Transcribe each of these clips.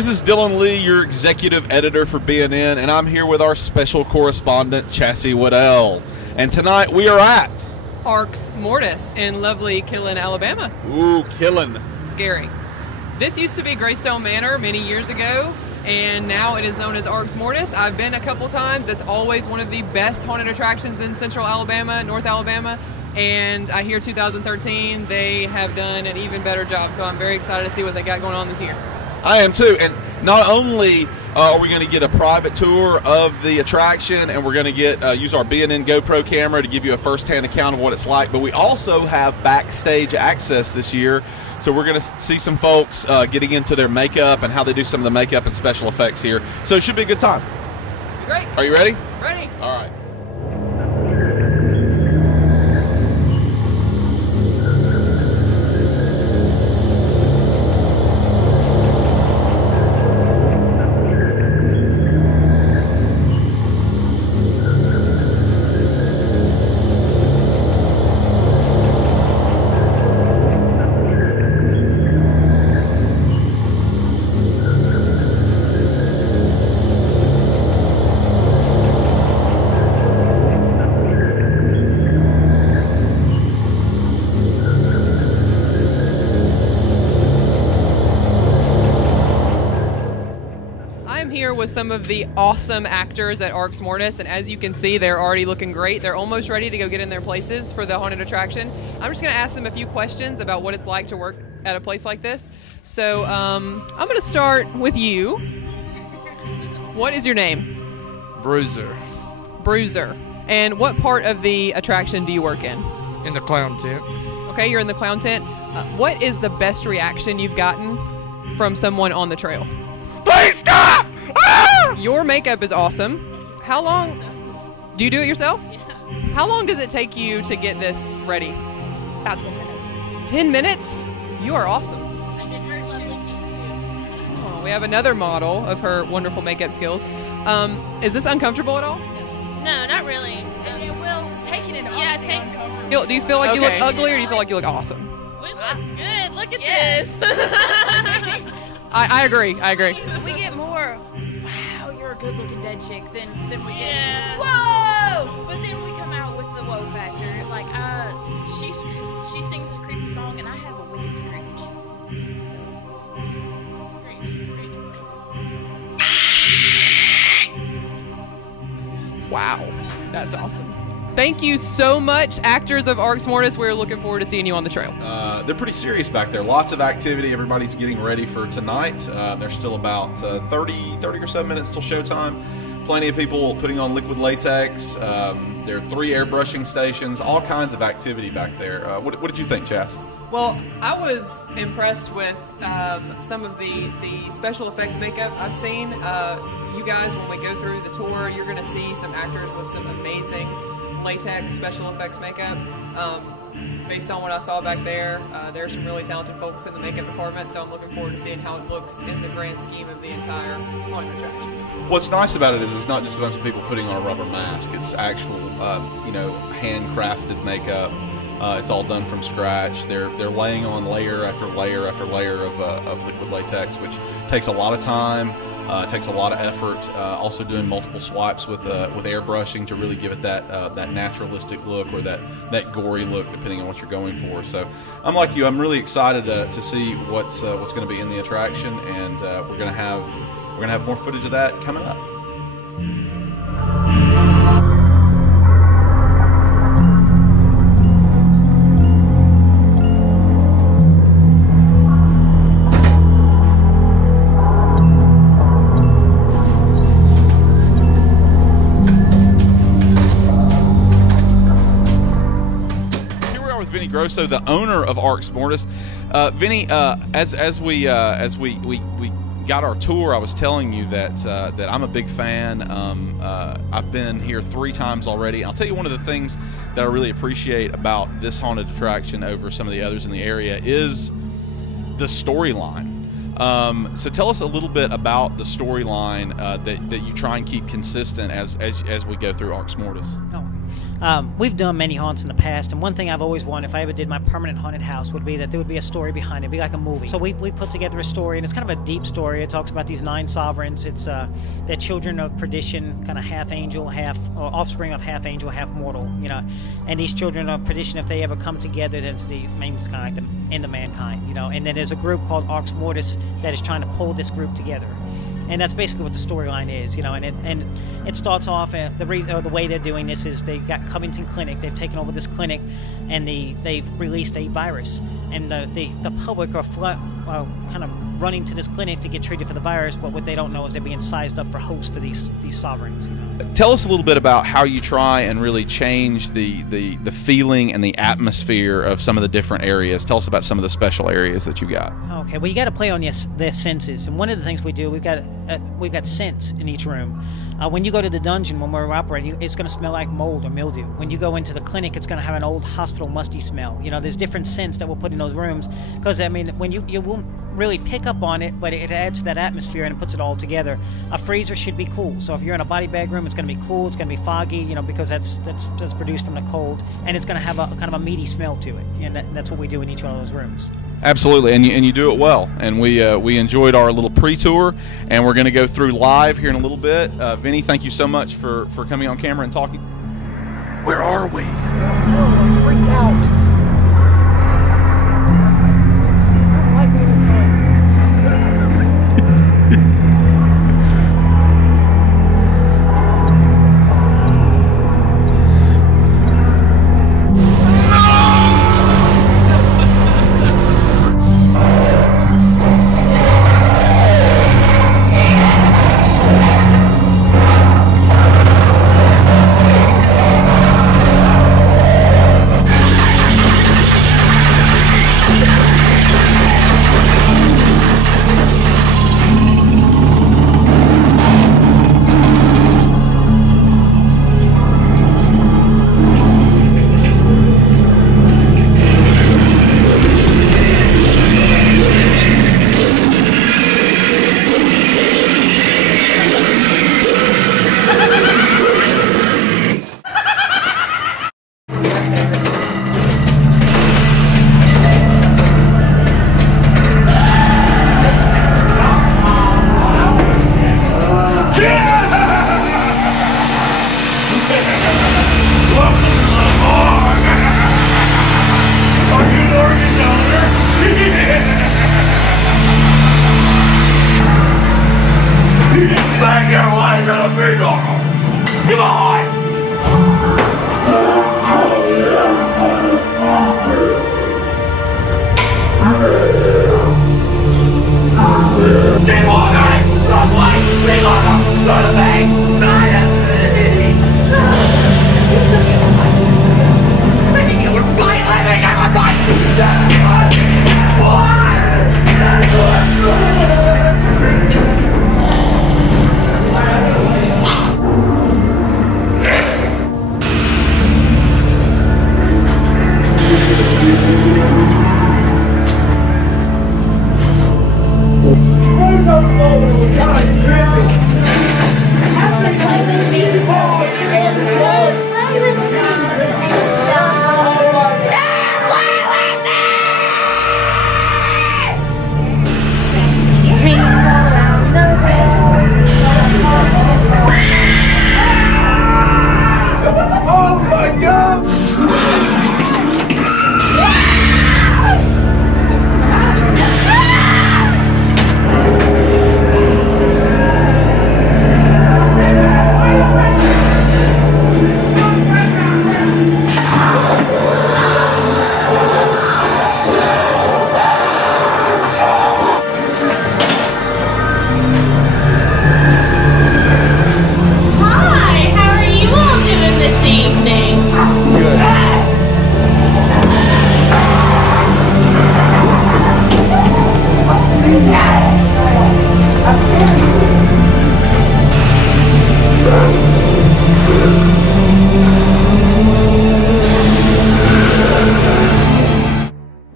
This is Dillon Lee, your executive editor for BNN, and I'm here with our special correspondent, Chassi Waddell. And tonight we are at Arx Mortis in lovely Killen, Alabama. Ooh, Killen. Scary. This used to be Greystone Manor many years ago, and now it is known as Arx Mortis. I've been a couple times. It's always one of the best haunted attractions in Central Alabama, North Alabama, and I hear 2013 they have done an even better job, so I'm very excited to see what they got going on this year. I am too, and not only are we going to get a private tour of the attraction, and we're going to get use our BNN GoPro camera to give you a first-hand account of what it's like, but we also have backstage access this year, so we're going to see some folks getting into their makeup and how they do some of the makeup and special effects here. So it should be a good time. Great. Are you ready? Ready. All right. Here with some of the awesome actors at Arx Mortis, and as you can see, they're already looking great. They're almost ready to go get in their places for the haunted attraction. I'm just going to ask them a few questions about what it's like to work at a place like this. So I'm going to start with you. What is your name? Bruiser. Bruiser. And what part of the attraction do you work in? In the clown tent. Okay, you're in the clown tent. What is the best reaction you've gotten from someone on the trail? Please stop! Ah! Your makeup is awesome. How long? Do you do it yourself? Yeah. How long does it take you to get this ready? About 10 minutes. 10 minutes? You are awesome. I get her lovely pink Oh, we have another model of her wonderful makeup skills. Is this uncomfortable at all? No, not really. It will. Taking it off. Yeah, uncomfortable. Do you feel like you look Okay. ugly, or do you feel like you look awesome? we look good. Look at Yes. this. I agree. I agree. We get more, wow, you're a good looking dead chick than we get, Yeah. whoa! But then we come out with the whoa factor. Like, she sings a creepy song and I have a wicked screech. So. Wow. That's awesome. Thank you so much, actors of Arx Mortis. We're looking forward to seeing you on the trail. They're pretty serious back there. Lots of activity. Everybody's getting ready for tonight. There's still about 30 or so minutes till showtime. Plenty of people putting on liquid latex. There are 3 airbrushing stations. All kinds of activity back there. What did you think, Chas? Well, I was impressed with some of the special effects makeup I've seen. You guys, when we go through the tour, you're going to see some actors with some amazing latex special effects makeup. Based on what I saw back there, there's some really talented folks in the makeup department, so I'm looking forward to seeing how it looks in the grand scheme of the entire haunted attraction. What's nice about it is it's not just a bunch of people putting on a rubber mask. It's actual, handcrafted makeup. It's all done from scratch. They're laying on layer after layer after layer of liquid latex, which takes a lot of time. Takes a lot of effort. Also doing multiple swipes with airbrushing to really give it that naturalistic look or that gory look, depending on what you're going for. So I'm like you. I'm really excited to see what's going to be in the attraction, and we're gonna have more footage of that coming up. Grosso, the owner of Arx Mortis. Vinny, as we got our tour, I was telling you that I'm a big fan. I've been here 3 times already. I'll tell you one of the things that I really appreciate about this haunted attraction over some of the others in the area is the storyline. So tell us a little bit about the storyline that you try and keep consistent as we go through Arx Mortis. Oh. We've done many haunts in the past, and one thing I've always wanted, if I ever did my permanent haunted house, would be that there would be a story behind it. It'd be like a movie. So we put together a story, and it's kind of a deep story. It talks about these 9 sovereigns. It's they're children of perdition, kind of half angel, or offspring of half angel, half mortal. You know, and these children of perdition, if they ever come together, then it's kind of like the end of mankind. You know, and then there's a group called Arx Mortis that is trying to pull this group together. And that's basically what the storyline is, you know. And it starts off the way they're doing this is they've got Covington Clinic. They've taken over this clinic, and they've released a virus. And the public are kind of running to this clinic to get treated for the virus. But what they don't know is they're being sized up for hosts for these sovereigns. You know? Tell us a little bit about how you try and really change the feeling and the atmosphere of some of the different areas. Tell us about some of the special areas that you got. Okay, well, you got to play on their senses, and one of the things we do, we've got scents in each room. When you go to the dungeon when we're operating, it's going to smell like mold or mildew. When you go into the clinic, it's going to have an old hospital musty smell. You know, there's different scents that we'll put in those rooms because, I mean, when you won't really pick up on it, but it adds to that atmosphere and it puts it all together. A freezer should be cool. So if you're in a body bag room, it's going to be cool. It's going to be foggy, you know, because that's produced from the cold, and it's going to have a kind of a meaty smell to it. And that's what we do in each one of those rooms. Absolutely, and you do it well. And we enjoyed our little pre-tour, and we're going to go through live here in a little bit. Vinny, thank you so much for coming on camera and talking. Where are we? I'm freaked out.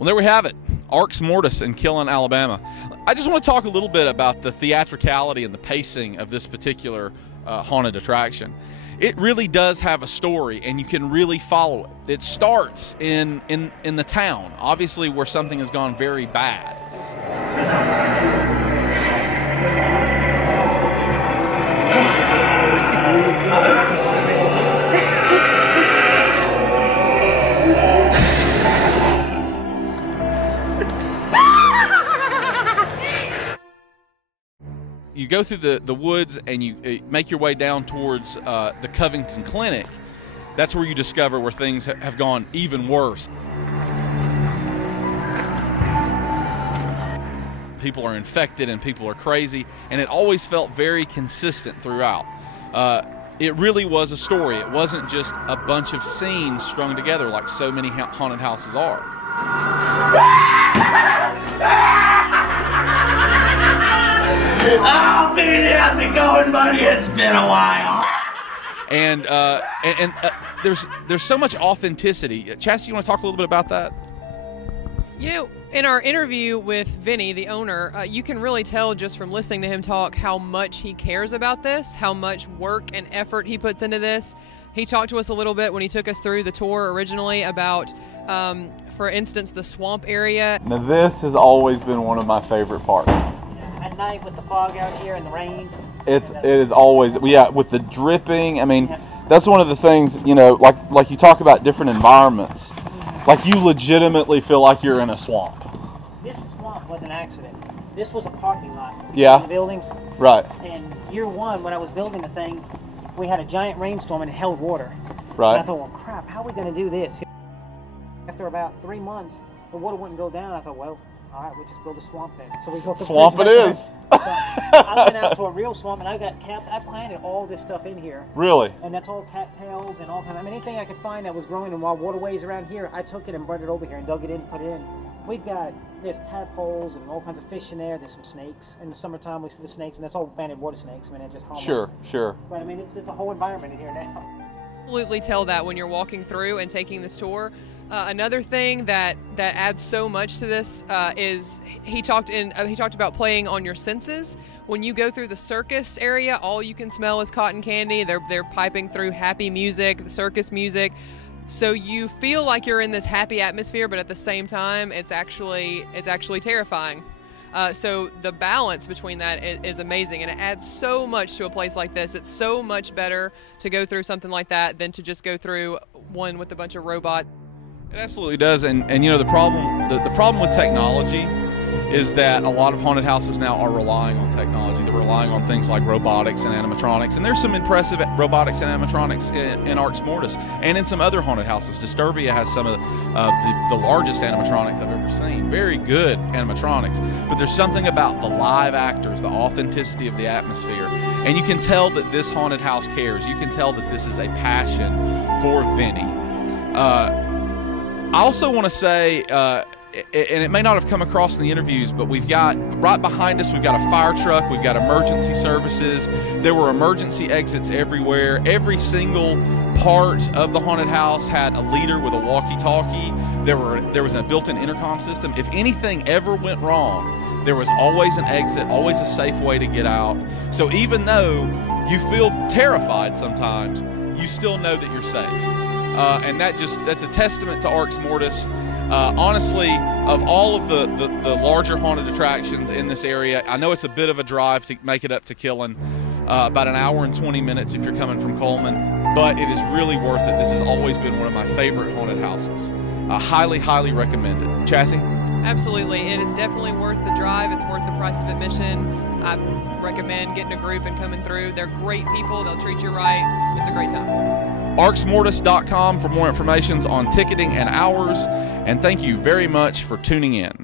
Well, there we have it. Arx Mortis in Killen, Alabama. I just want to talk a little bit about the theatricality and the pacing of this particular haunted attraction. it really does have a story, and you can really follow it. It starts in the town, obviously, where something has gone very bad. You go through the woods and you make your way down towards the Covington Clinic. That's where you discover where things have gone even worse. People are infected and people are crazy, and it always felt very consistent throughout. It really was a story. It wasn't just a bunch of scenes strung together like so many haunted houses are. Oh, Petey, how's it going, buddy? It's been a while. And there's so much authenticity. Chassi, you want to talk a little bit about that? You know, in our interview with Vinny, the owner, you can really tell just from listening to him talk how much he cares about this, how much work and effort he puts into this. He talked to us a little bit when he took us through the tour originally about, for instance, the swamp area. Now this has always been one of my favorite parts. At night with the fog out here and the rain. It is always, yeah, with the dripping. I mean, that's one of the things, you know, like you talk about different environments. Like you legitimately feel like you're in a swamp. This swamp was an accident. This was a parking lot. Yeah. The buildings. Right. And year one, when I was building the thing, we had a giant rainstorm and it held water. Right. And I thought, well, crap, how are we going to do this? After about 3 months, the water wouldn't go down. I thought, well, all right, we'll just build a swamp then. So we built a swamp it is. So I went out to a real swamp and I planted all this stuff in here. Really? And that's all cattails and all kinds of, I mean, anything I could find that was growing in wild waterways around here, I took it and brought it over here and dug it in, put it in. There's tadpoles and all kinds of fish in there. There's some snakes. In the summertime, we see the snakes, and that's all banded water snakes. I mean, they're just harmless. Sure. But I mean, it's a whole environment in here now. Absolutely tell that when you're walking through and taking this tour. Another thing that adds so much to this is he talked about playing on your senses. When you go through the circus area, all you can smell is cotton candy. They're piping through happy music, the circus music. So you feel like you're in this happy atmosphere, but at the same time, it's actually terrifying. So the balance between that is amazing, and it adds so much to a place like this. It's so much better to go through something like that than to just go through one with a bunch of robots. It absolutely does, and you know the problem with technology is that a lot of haunted houses now are relying on technology. They're relying on things like robotics and animatronics, and there's some impressive robotics and animatronics in Arx Mortis and in some other haunted houses. Disturbia has some of the largest animatronics I've ever seen. Very good animatronics, but there's something about the live actors, the authenticity of the atmosphere, and you can tell that this haunted house cares. You can tell that this is a passion for Vinny. I also want to say, and it may not have come across in the interviews, but we've got, right behind us, we've got a fire truck, we've got emergency services. There were emergency exits everywhere. Every single part of the haunted house had a leader with a walkie-talkie. There was a built-in intercom system. If anything ever went wrong, there was always an exit, always a safe way to get out. So even though you feel terrified sometimes, you still know that you're safe. And that's a testament to Arx Mortis. Honestly, of all of the larger haunted attractions in this area, I know it's a bit of a drive to make it up to Killen, about an hour and 20 minutes if you're coming from Coleman, but it is really worth it. This has always been one of my favorite haunted houses. Highly, highly recommended. Chassi? Absolutely. It is definitely worth the drive. It's worth the price of admission. I recommend getting a group and coming through. They're great people. They'll treat you right. It's a great time. ArxMortis.com for more information on ticketing and hours. And thank you very much for tuning in.